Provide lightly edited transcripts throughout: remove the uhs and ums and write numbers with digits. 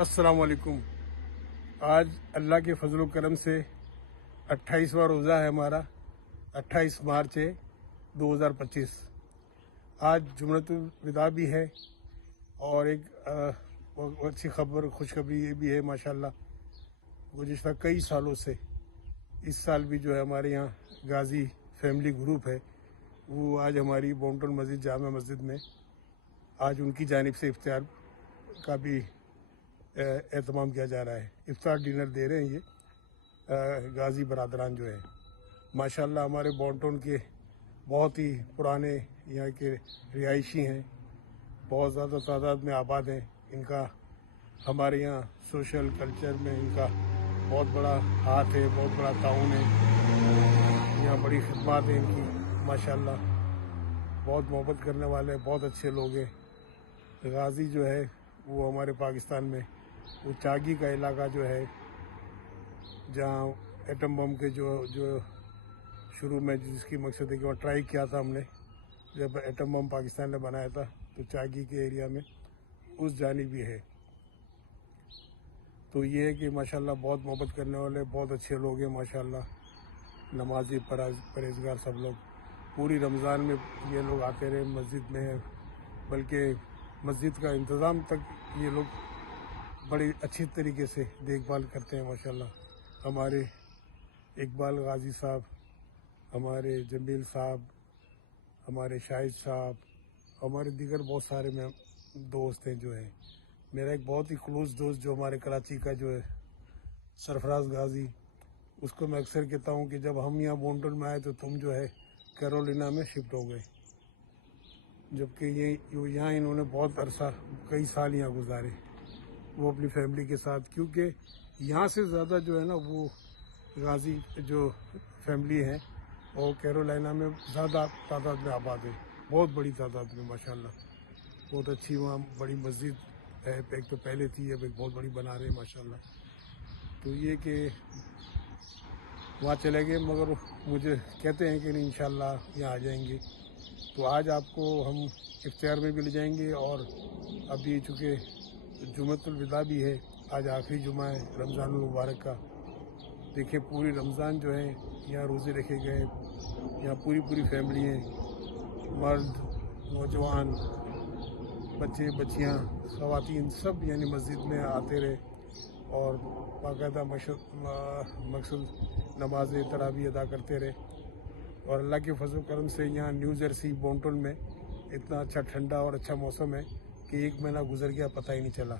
अस्सलाम वालेकुम। आज अल्लाह के फजल करम से 28वां रोज़ा है हमारा। 28 मार्च है 2025। आज जुमअतुल विदा भी है और एक बहुत अच्छी खबर खुशखबरी ये भी है माशाल्लाह। गुज़िश्ता कई सालों से इस साल भी जो है हमारे यहाँ गाजी फैमिली ग्रुप है, वो आज हमारी बोंटन मस्जिद जामा मस्जिद में आज उनकी जानिब से इफ्तार का भी एहतमाम किया जा रहा है। इफ्तार डिनर दे रहे हैं ये गाजी बरादरान जो है माशाल्लाह। हमारे बोंटन के बहुत ही पुराने यहाँ के रिहायशी हैं, बहुत ज़्यादा तादाद में आबाद हैं। इनका हमारे यहाँ सोशल कल्चर में इनका बहुत बड़ा हाथ है, बहुत बड़ा ताउन है। यहाँ बड़ी खिदमत है इनकी माशाल्लाह। बहुत मोहब्बत करने वाले बहुत अच्छे लोग हैं। गाजी जो है वो हमारे पाकिस्तान में वो चागी का इलाका जो है, जहाँ एटम बम के जो शुरू में जिसकी मकसद है कि वहाँ ट्राई किया था हमने, जब एटम बम पाकिस्तान ने बनाया था, तो चागी के एरिया में उस जानिब भी है। तो ये है कि माशाल्लाह बहुत मोहब्बत करने वाले बहुत अच्छे लोग हैं माशाल्लाह। नमाजी परहेजगार सब लोग। पूरी रमज़ान में ये लोग आते रहे मस्जिद में, बल्कि मस्जिद का इंतज़ाम तक ये लोग बड़ी अच्छी तरीके से देखभाल करते हैं माशाल्लाह। हमारे इकबाल गाजी साहब, हमारे जमील साहब, हमारे शाहिद साहब, हमारे दीगर बहुत सारे में दोस्त हैं जो हैं। मेरा एक बहुत ही क्लोज़ दोस्त जो हमारे कराची का जो है सरफराज गाजी, उसको मैं अक्सर कहता हूँ कि जब हम यहाँ बोंटन में आए तो तुम जो है कैरोलिना में शिफ्ट हो गए, जबकि ये यहाँ इन्होंने बहुत अरसा कई साल यहाँ गुजारे वो अपनी फैमिली के साथ, क्योंकि यहाँ से ज़्यादा जो है ना वो गाजी जो फैमिली है और कैरोलिना में ज़्यादा तादाद में आबाद है, बहुत बड़ी तादाद में माशाल्लाह। बहुत अच्छी वहाँ बड़ी मस्जिद है, एक तो पहले थी, अब एक बहुत बड़ी बना रहे हैं माशाल्लाह। तो ये कि वहाँ चले गए, मगर मुझे कहते हैं कि नहीं इंशाल्लाह यहाँ आ जाएंगे। तो आज आपको हम इफ्तार में भी ले जाएंगे, और अभी चूँकि जुमअतुल विदा भी है, आज आखिरी जुमा है रमज़ान मुबारक का। देखिए पूरी रमज़ान जो है यहाँ रोज़े रखे गए, यहाँ पूरी फैमिली है, मर्द नौजवान बच्चे बच्चियाँ ख़वातीन सब यानी मस्जिद में आते रहे और बाकायदा मकसद नमाज तरावी अदा करते रहे। और अल्लाह के फजल करम से यहाँ न्यू जर्सी बोंटन में इतना अच्छा ठंडा और अच्छा मौसम है कि एक महीना गुजर गया पता ही नहीं चला।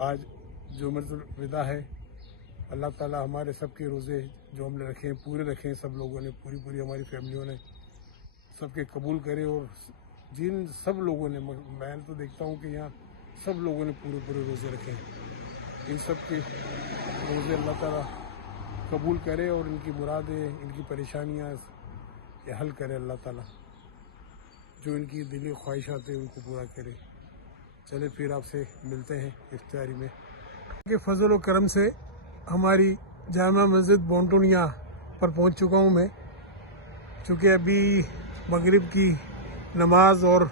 आज जुमअतुल विदा है। अल्लाह ताला हमारे सब के रोज़े जो हमने रखे हैं पूरे रखे हैं, सब लोगों ने पूरी हमारी फैमिलियों ने सबके कबूल करे। और जिन सब लोगों ने, मैं तो देखता हूँ कि यहाँ सब लोगों ने पूरे रोज़े रखे हैं, इन सब के रोज़े अल्लाह ताला कबूल करे और इनकी मुरादें इनकी परेशानियाँ ये हल करे अल्लाह ताला, जो इनकी दिली ख्वाहिशात है उनको पूरा करे। चले फिर आपसे मिलते हैं इफ्तारी में। के फजल करम से हमारी जामा मस्जिद बोंटन यहाँ पर पहुँच चुका हूँ मैं, चूँकि अभी मगरिब की नमाज और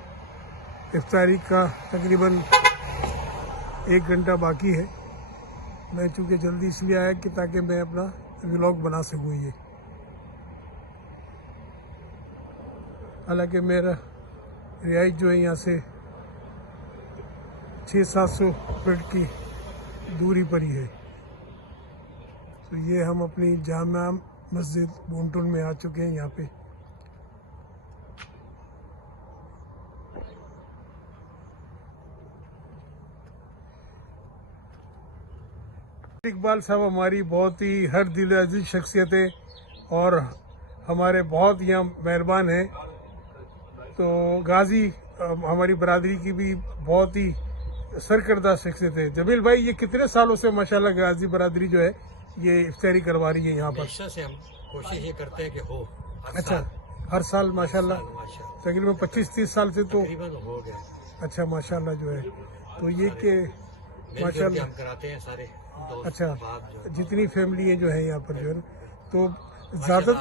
इफ्तारी का तकरीबन 1 घंटा बाकी है। मैं चूँकि जल्दी इसलिए आया कि ताकि मैं अपना व्लॉग बना सकूँ ये। हालांकि मेरा रिहाइश जो है यहाँ से 600-700 फीट की दूरी पर ही है। तो ये हम अपनी जामा मस्जिद बोंटन में आ चुके हैं। यहाँ पे इकबाल साहब हमारी बहुत ही हर दिल अजीज शख्सियत है और हमारे बहुत यहाँ मेहरबान हैं। तो गाजी हमारी बरादरी की भी बहुत ही सरकर्दा शख्सियत है। जमील भाई, ये कितने सालों से माशाल्लाह गाजी बरादरी जो है ये इफ्तारी करवा रही है यहाँ पर? से हम कोशिश ये करते हैं कि हो। अच्छा, हर साल माशाल्लाह तकरीबन 25-30 साल से तो हो गए। अच्छा माशाल्लाह जो है, तो ये कि माशाल्लाह हम कराते हैं सारे दोस्त। अच्छा, जितनी फैमिली है जो है यहाँ पर जो है, तो ज़्यादा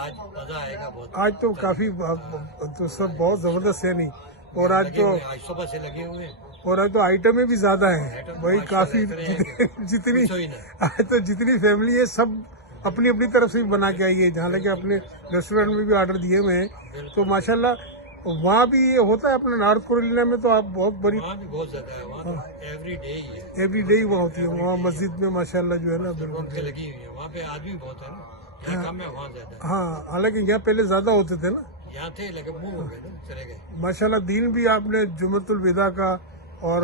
आज तो काफ़ी तो सब बहुत ज़बरदस्त है नहीं। और आज तो आज सुबह से लगे हुए हैं اور تو آئٹمیں بھی زیادہ ہیں آئٹم وہی ماشاء کافی اللہ اتنے جتنی پوچھو ہی نہ۔ تو جتنی فیملی ہے سب اپنی اپنی طرف سے بھی بنا کے آئی ہے، جہاں تک کہ اپنے ریسٹورینٹ میں بھی آرڈر دیے ہوئے ہیں، تو ماشاءاللہ وہاں بھی یہ ہوتا ہے اپنے نارتھ کیرولینا میں تو آپ بہت بڑی وہاں بھی بہت زیادہ ہے، وہاں تو ایوری ڈے ہی ہے، ایوری ڈے وہاں ہوتی ہے، وہاں مسجد میں ماشاءاللہ جو ہے نا بالکل رونقیں لگی ہوئی ہیں، وہاں پہ آدمی بہت ہے نا، یہاں کم ہے وہاں زیادہ ہے، ہاں، حالانکہ یہاں پہلے زیادہ ہوتے تھے نا یہاں تھے لیکن منہ ہو گئے نا، چلے گئے۔ ماشاءاللہ۔ دین بھی آپ نے جمعۃ الوداع کا اور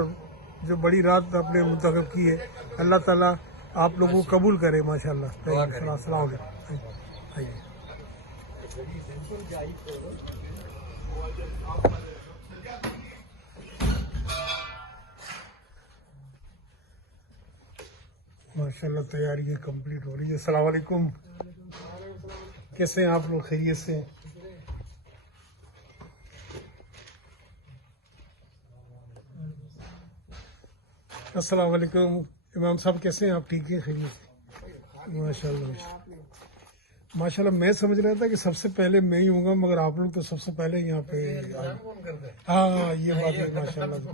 جو بڑی رات آپ نے منتخب کی ہے، اللہ تعالیٰ آپ لوگوں کو قبول کرے ماشاءاللہ۔ دعا کریں۔ السلام علیکم۔ آئیے۔ ماشاءاللہ تیاری کمپلیٹ ہو رہی ہے۔ السلام علیکم، کیسے ہیں آپ لوگ؟ خیریت سے ہیں؟ السلام علیکم امام صاحب، کیسے ہیں آپ؟ ٹھیک ہے، خیریت سے؟ ماشاءاللہ ماشاءاللہ۔ میں سمجھ رہا تھا کہ سب سے پہلے میں ہی ہوں گا، مگر آپ لوگ تو سب سے پہلے یہاں پہ ہاں یہ بات ہے ماشاءاللہ،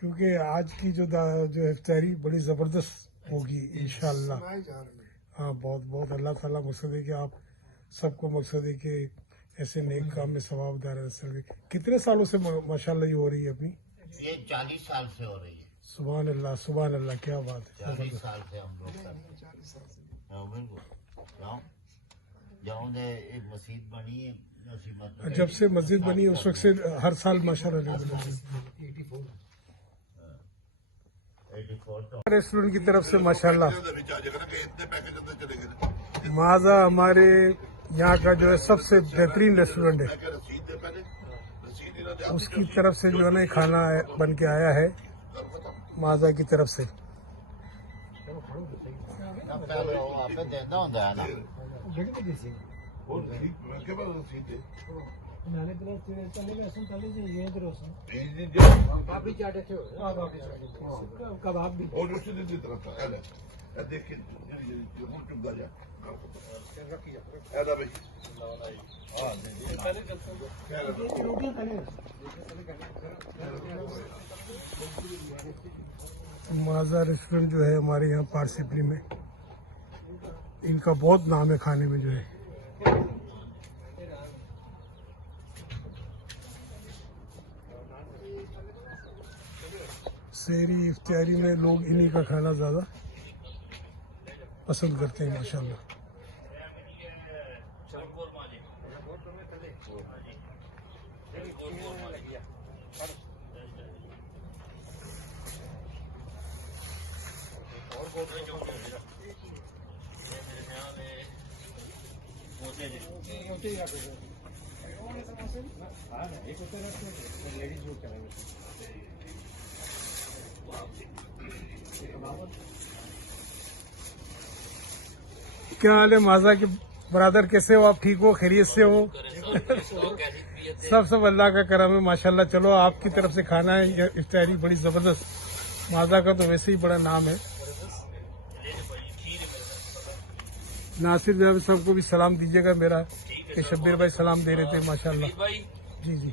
کیونکہ آج کی جو افطاری بڑی زبردست ہوگی انشاءاللہ۔ ہاں بہت بہت اللہ تعالیٰ مقصد ہے کہ آپ سب کو مقصد ہے کہ ایسے نیک کام میں ثواب دار ہے۔ کتنے سالوں سے ماشاءاللہ یہ ہو رہی ہے اپنی؟ یہ 40 سال سے ہو رہی ہے، سبحان اللہ سبحان اللہ، کیا بات ہے۔ 40 سال سے ہم لوگ کر رہے ہیں۔ ہاں، بالکل جاؤں دے ایک مسجد بنی ہے نصیبت، جب سے مسجد بنی ہے اس وقت سے ہر سال ماشاءاللہ 84 تو ریسٹورینٹ کی طرف سے ماشاءاللہ مازا ہمارے یہاں کا جو ہے سب سے بہترین ریسٹورینٹ ہے، اس کی طرف سے جو ہے نا کھانا بن کے آیا ہے مازا کی طرف سے۔ پہلے وہ آپ دینا ہوتا ہے نا، مازا ریسٹورینٹ جو ہے ہمارے یہاں پارسپلی میں، ان کا بہت نام ہے کھانے میں جو ہے۔ سحری افطاری میں لوگ انہی کا کھانا زیادہ پسند کرتے ہیں ماشاءاللہ۔ کیا حال ہے مازا کے برادر؟ کیسے ہو آپ؟ ٹھیک ہو؟ خیریت سے ہو؟ سب اللہ کا کرم ہے ماشاءاللہ۔ چلو آپ کی طرف سے کھانا ہے، یہ افطاری بڑی زبردست، مازا کا تو ویسے ہی بڑا نام ہے۔ ناصر جاوید صاحب کو بھی سلام دیجیے گا میرا، کہ شبیر بھائی سلام دے رہے تھے ماشاءاللہ۔ جی جی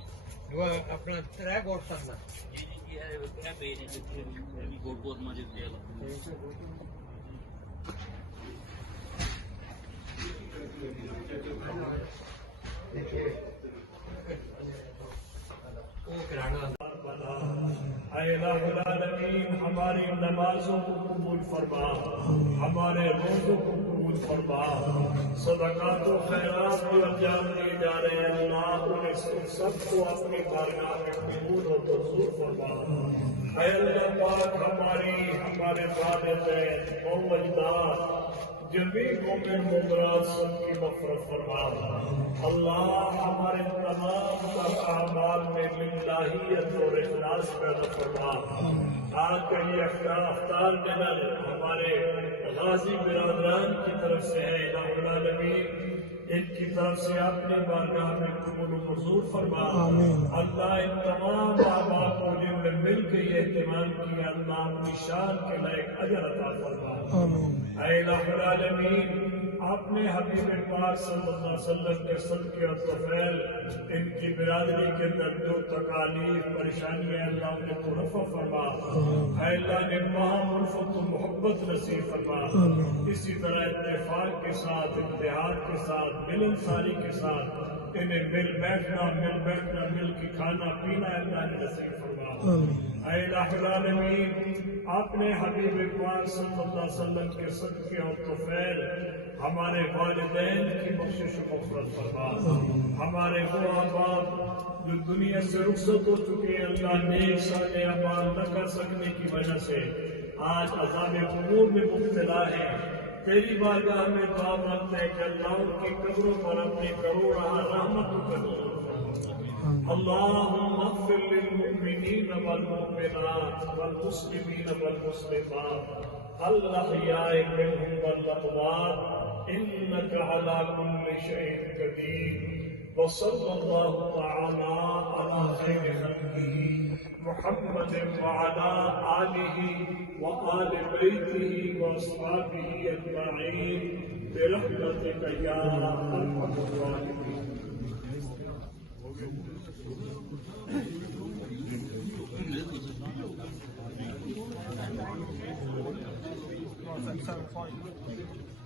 اپنا ترے گوٹ کرنا اے الہ العالمین، ہماری نمازوں کو قبول فرما، ہمارے روزوں کو قبول فرما، صدقات و خیرات جو انجام دیے جا رہے ہیں اللہ انہیں سب کو اپنی بارگاہ میں قبول و منظور فرما۔ اے اللہ پاک، ہمارے والدین قوم اجداد جميع مومن مومنات سب کی مغفرت فرما۔ اللہ ہمارے تمام تر اعمال میں للہیت اور اخلاص پیدا فرما۔ آج کا یہ افطار ڈنر ہمارے غازی برادران کی طرف سے ہے، الہ العالمین ان کی طرف سے اپنے بارگاہ میں قبول و منظور فرما۔ اللہ ان تمام احباب کو جنہوں نے مل کے یہ اہتمام کیا، اللہ اپنی شان کے لائق اجر عطا فرما۔ اے الہ العالمین، اپنے حبیب پاک صلی اللہ علیہ وسلم کے صدقے اور طفیل ان کی برادری کے اندر جو تکالیف پریشانیاں اللہ انہیں کو رفع فرما، اے اللہ نے وہاں الفت و محبت نصیب فرما، اسی طرح اتفاق کے ساتھ اتحاد کے ساتھ ملنساری کے ساتھ انہیں مل بیٹھنا مل کے کھانا پینا اللہ نے نصیب فرما۔ اے الہ العالمین اپنے حبیب پاک صلی اللہ علیہ وسلم کے صدقے اور طفیل ہمارے والدین کی بخشش و مغفرت فرما، ہمارے وہ احباب جو دنیا سے رخصت ہو چکے ہیں اللہ نیک صالح اعمال نہ کر سکنے کی وجہ سے آج عذاب قبور میں مبتلا ہے، تیری بارگاہ میں دعا مانگتے ہیں کہ اللہ ان کی قبروں پر اپنی کروڑہ رحمت کر اللهم اغفر للمؤمنين والمؤمنات والمسلمين والمسلمات الأحياء منهم والأموات إنك على كل شيء قدير وصلى الله تعالى على خير خلقه محمد وعلى آله وآل بيته وأصحابه أجمعين برحمتك يا أرحم الراحمين. Fine.